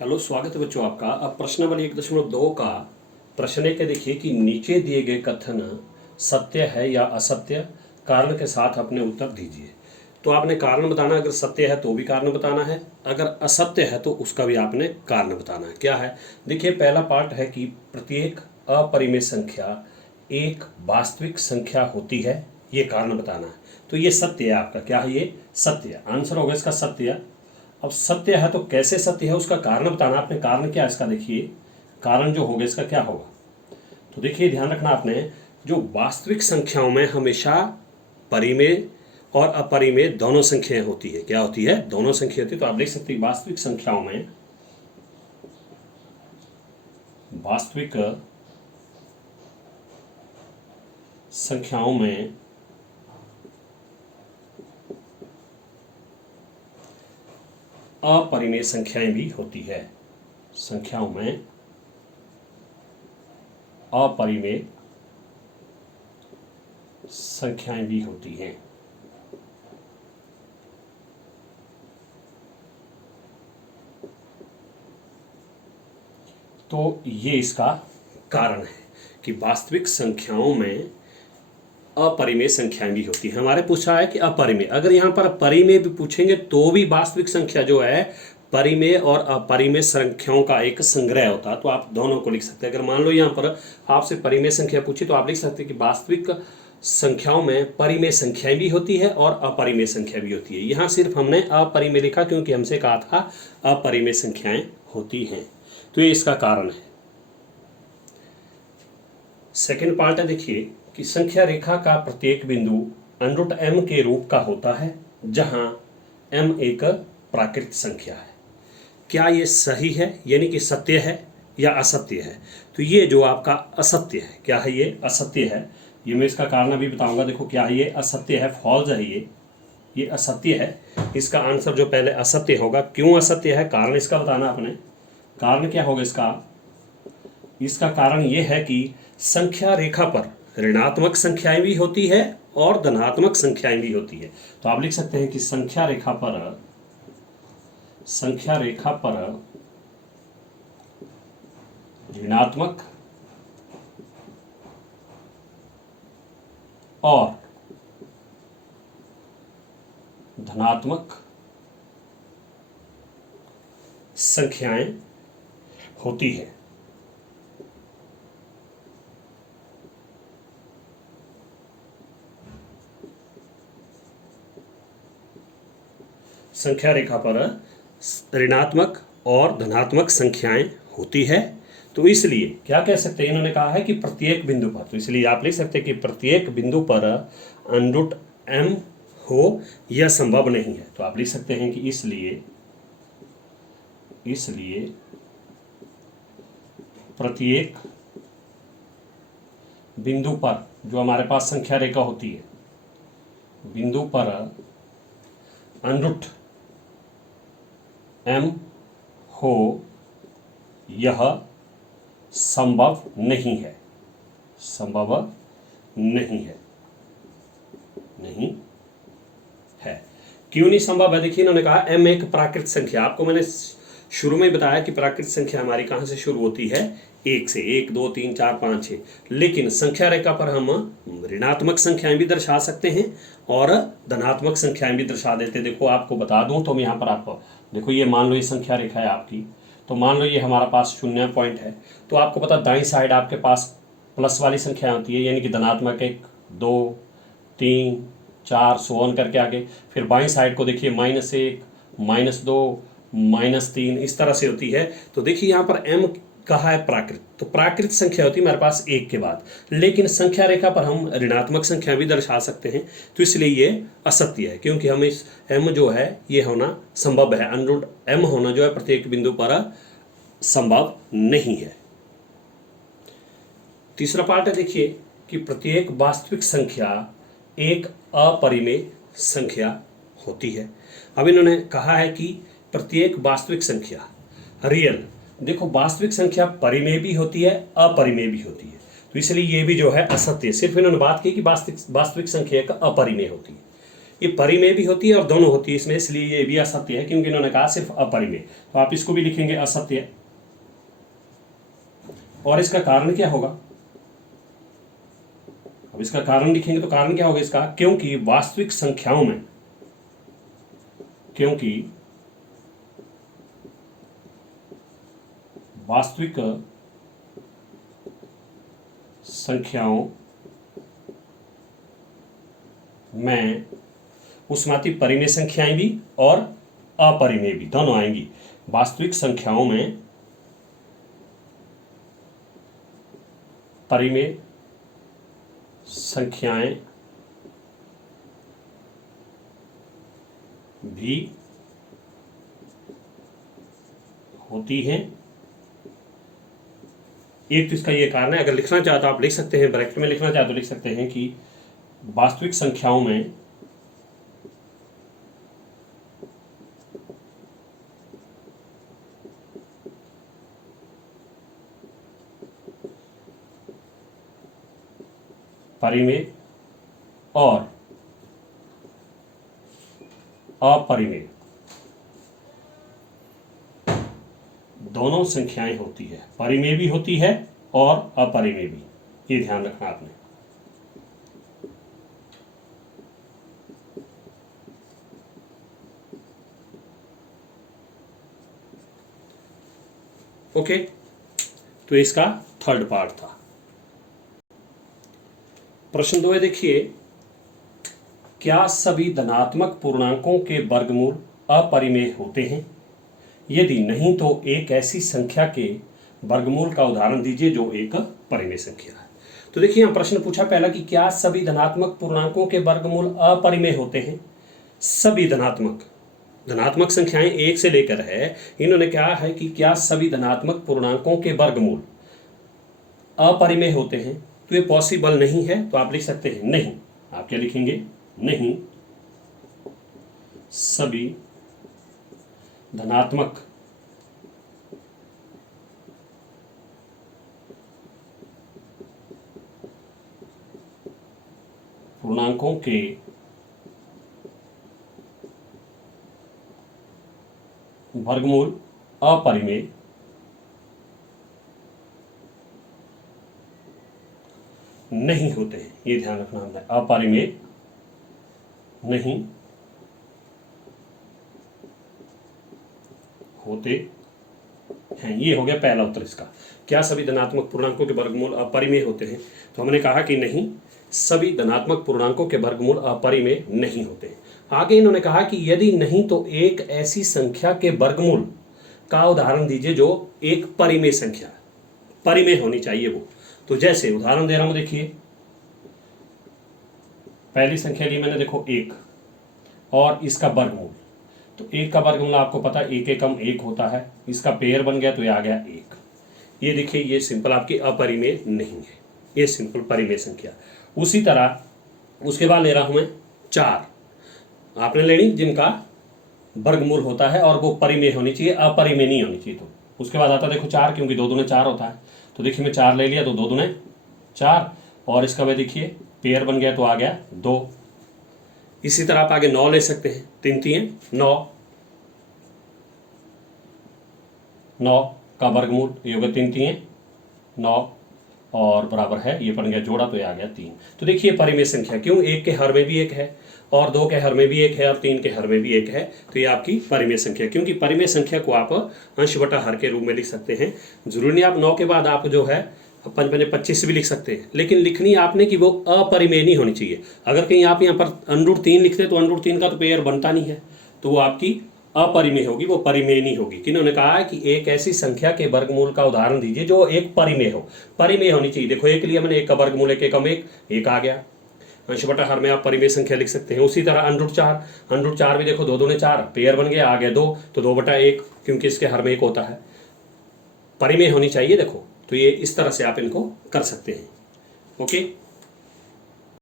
Hello, स्वागत है बच्चों आपका। अब प्रश्नावली 1.2 का प्रश्न है कि देखिए कि नीचे दिए गए कथन सत्य है या असत्य, कारण के साथ अपने उत्तर दीजिए। तो आपने कारण बताना, अगर सत्य है तो भी कारण बताना है, अगर असत्य है तो उसका भी आपने कारण बताना है। क्या है, देखिए पहला पार्ट है कि प्रत्येक अपरिमेय संख्या एक वास्तविक संख्या होती है, ये कारण बताना है। तो ये सत्य है आपका, क्या है ये सत्य, आंसर होगा इसका सत्य। अब सत्य है तो कैसे सत्य है उसका कारण बताना आपने। कारण क्या है इसका, देखिए कारण जो होगा इसका क्या होगा। तो देखिए ध्यान रखना आपने, जो वास्तविक संख्याओं में हमेशा परिमेय और अपरिमेय दोनों संख्याएं होती है। क्या होती है, दोनों संख्या होती है। तो आप देख सकते हैं वास्तविक संख्याओं में, वास्तविक संख्याओं में अपरिमेय संख्याएं भी होती है। संख्याओं में अपरिमेय संख्याएं भी होती हैं। तो ये इसका कारण है कि वास्तविक संख्याओं में अपरिमेय संख्याएं भी होती हैं। हमारे पूछा है कि अपरिमेय, अगर यहाँ पर परिमेय भी पूछेंगे तो भी वास्तविक संख्या जो है परिमेय और अपरिमेय संख्याओं का एक संग्रह होता है। तो आप दोनों को लिख सकते हैं। अगर मान लो यहाँ पर आपसे परिमेय संख्या पूछी तो आप लिख सकते हैं कि वास्तविक संख्याओं में परिमेय संख्याएं भी होती है और अपरिमेय संख्या भी होती है। यहाँ सिर्फ हमने अपरिमेय लिखा क्योंकि हमसे कहा था अपरिमेय संख्याएं होती हैं, तो ये इसका कारण है। सेकेंड पार्ट है, देखिए कि संख्या रेखा का प्रत्येक बिंदु √m के रूप का होता है, जहां m एक प्राकृत संख्या है। क्या ये सही है, यानी कि सत्य है या असत्य है। तो ये जो आपका असत्य है, क्या है ये असत्य है। ये मैं इसका कारण अभी बताऊंगा। देखो क्या है ये असत्य है, फॉल्स है ये असत्य है। इसका आंसर जो पहले असत्य होगा। क्यों असत्य है, कारण इसका बताना आपने। कारण क्या होगा इसका कारण ये है कि संख्या रेखा पर ऋणात्मक संख्याएं भी होती है और धनात्मक संख्याएं भी होती है। तो आप लिख सकते हैं कि संख्या रेखा पर ऋणात्मक और धनात्मक संख्याएं होती है। संख्या रेखा पर ऋणात्मक और धनात्मक संख्याएं होती है। तो इसलिए क्या कह सकते हैं, इन्होंने कहा है कि प्रत्येक बिंदु पर, तो इसलिए आप लिख सकते हैं कि प्रत्येक बिंदु पर √m हो यह संभव नहीं है। तो आप लिख सकते हैं कि इसलिए प्रत्येक बिंदु पर जो हमारे पास संख्या रेखा होती है, बिंदु पर √m हो यह संभव नहीं है। संभव नहीं है, नहीं है। क्यों नहीं संभव है, देखिए इन्होंने कहा m एक प्राकृत संख्या। आपको मैंने शुरू में बताया कि प्राकृत संख्या हमारी कहाँ से शुरू होती है, 1 से। 1 2 3 4 5 6। लेकिन संख्या रेखा पर हम ऋणात्मक संख्याएं भी दर्शा सकते हैं और धनात्मक संख्याएं भी दर्शा देते हैं। देखो आपको बता दूं तो मैं यहाँ पर आपको देखो, ये मान लो ये संख्या रेखा है आपकी। तो मान लो ये हमारा पास 0 पॉइंट है। तो आपको पता दाईं साइड आपके पास प्लस वाली संख्या होती है, यानी कि धनात्मक 1 2 3 4 सो ऑन करके आगे। फिर बाईं साइड को देखिए -1 -2 -3 इस तरह से होती है। तो देखिए यहाँ पर m कहा है प्राकृत, तो प्राकृत संख्या होती है हमारे पास 1 के बाद। लेकिन संख्या रेखा पर हम ऋणात्मक संख्या भी दर्शा सकते हैं। तो इसलिए ये असत्य है, क्योंकि हम इस m जो है ये होना संभव है। √m होना जो है प्रत्येक बिंदु पर संभव नहीं है। तीसरा पार्ट है, देखिए कि प्रत्येक वास्तविक संख्या एक अपरिमेय संख्या होती है। अब इन्होंने कहा है कि प्रत्येक वास्तविक संख्या रियल, देखो वास्तविक संख्या परिमेय भी होती है अपरिमेय भी होती है। तो इसलिए ये भी जो है असत्य। सिर्फ इन्होंने बात की कि वास्तविक संख्या का अपरिमेय होती है। ये परिमेय भी होती है और दोनों होती है इसमें, इसलिए ये भी असत्य है क्योंकि इन्होंने कहा सिर्फ अपरिमेय। तो आप इसको भी लिखेंगे असत्य। और इसका कारण क्या होगा? अब इसका कारण लिखेंगे तो कारण क्या होगा इसका? क्योंकि वास्तविक संख्याओं में, क्योंकि वास्तविक संख्याओं में उसमाती परिमेय संख्याएं भी और अपरिमेय भी दोनों आएंगी। वास्तविक संख्याओं में परिमेय संख्याएं भी होती हैं। एक तो इसका ये कारण है, अगर लिखना चाहे तो आप लिख सकते हैं, ब्रैकेट में लिखना चाहे तो लिख सकते हैं कि वास्तविक संख्याओं में परिमेय और अपरिमेय दोनों संख्याएं होती है। परिमेय भी होती है और अपरिमेय भी, ये ध्यान रखना आपने। ओके, तो इसका थर्ड पार्ट था। प्रश्न 2 है, देखिए, क्या सभी धनात्मक पूर्णांकों के वर्गमूल अपरिमेय होते हैं? यदि नहीं तो एक ऐसी संख्या के वर्गमूल का उदाहरण दीजिए जो एक परिमेय संख्या है। तो देखिए यहाँ प्रश्न पूछा पहला कि क्या सभी धनात्मक पूर्णांकों के वर्गमूल अपरिमेय होते हैं? सभी धनात्मक संख्याएं 1 से लेकर है, इन्होंने कहा है कि क्या सभी धनात्मक पूर्णांकों के वर्गमूल अपरिमेय होते हैं? तो ये पॉसिबल नहीं है, तो आप लिख सकते हैं नहीं। आप क्या लिखेंगे? नहीं सभी धनात्मक पूर्णांकों के वर्गमूल अपरिमेय नहीं होते हैं। ये ध्यान रखना है, अपरिमेय नहीं होते हैं। ये हो गया पहला उत्तर इसका। क्या सभी धनात्मक पूर्णांकों के वर्गमूल अपरिमेय होते हैं? तो हमने कहा कि नहीं, सभी धनात्मक पूर्णांकों के वर्गमूल अपरिमेय नहीं होते हैं। आगे इन्होंने कहा कि यदि नहीं तो एक ऐसी संख्या के वर्गमूल का उदाहरण दीजिए जो एक परिमेय संख्या, परिमेय होनी चाहिए वो। तो जैसे उदाहरण दे रहा हूं, देखिए पहली संख्या ली मैंने, देखो 1 और इसका वर्गमूल। तो 1 का वर्गमूल आपको पता है 1 एकम 1 होता है, इसका पेयर बन गया तो ये आ गया 1। ये देखिए ये सिंपल आपकी अपरिमेय नहीं है, ये सिंपल परिमेय संख्या। उसी तरह उसके बाद ले रहा हूं मैं 4, आपने लेनी जिनका वर्गमूल होता है और वो परिमेय होनी चाहिए, अपरिमेय नहीं होनी चाहिए। तो उसके बाद आता है देखो 4, क्योंकि 2 दूने 4 होता है। तो देखिए मैं 4 ले लिया तो 2 दूने 4, और इसका भाई देखिए पेयर बन गया तो आ गया 2। इसी तरह आप आगे 9 ले सकते हैं, 3 3 9, 9 का वर्गमूल ये हो गया 3 3 9 और बराबर है, ये बन गया जोड़ा तो ये आ गया 3। तो देखिए परिमेय संख्या, क्यों? 1 के हर में भी 1 है और 2 के हर में भी 1 है और 3 के हर में भी 1 है। तो ये आपकी परिमेय संख्या, क्योंकि परिमेय संख्या को आप अंश बटा हर के रूप में लिख सकते हैं। जरूरी नहीं आप 9 के बाद आप जो है 5 5 25 भी लिख सकते हैं, लेकिन लिखनी आपने कि वो अपरिमेय नहीं होनी चाहिए। अगर कहीं आप यहाँ पर √3 लिखते तो √3 का तो पेयर बनता नहीं है, तो वो आपकी अपरिमेय होगी, वो परिमेय नहीं होगी। किन्होंने कहा है कि एक ऐसी संख्या के वर्गमूल का उदाहरण दीजिए जो एक परिमेय हो, परिमेय होनी चाहिए। देखो 1 लिया मैंने, 1 का वर्गमूल 1 एकम 1 आ गया, अंश बटा हर में आप परिमेय संख्या लिख सकते हैं। उसी तरह √4 भी देखो 2 दूने 4, पेयर बन गया, आ गया 2, तो 2/1, क्योंकि इसके हर में 1 होता है, परिमेय होनी चाहिए। देखो तो ये इस तरह से आप इनको कर सकते हैं। ओके।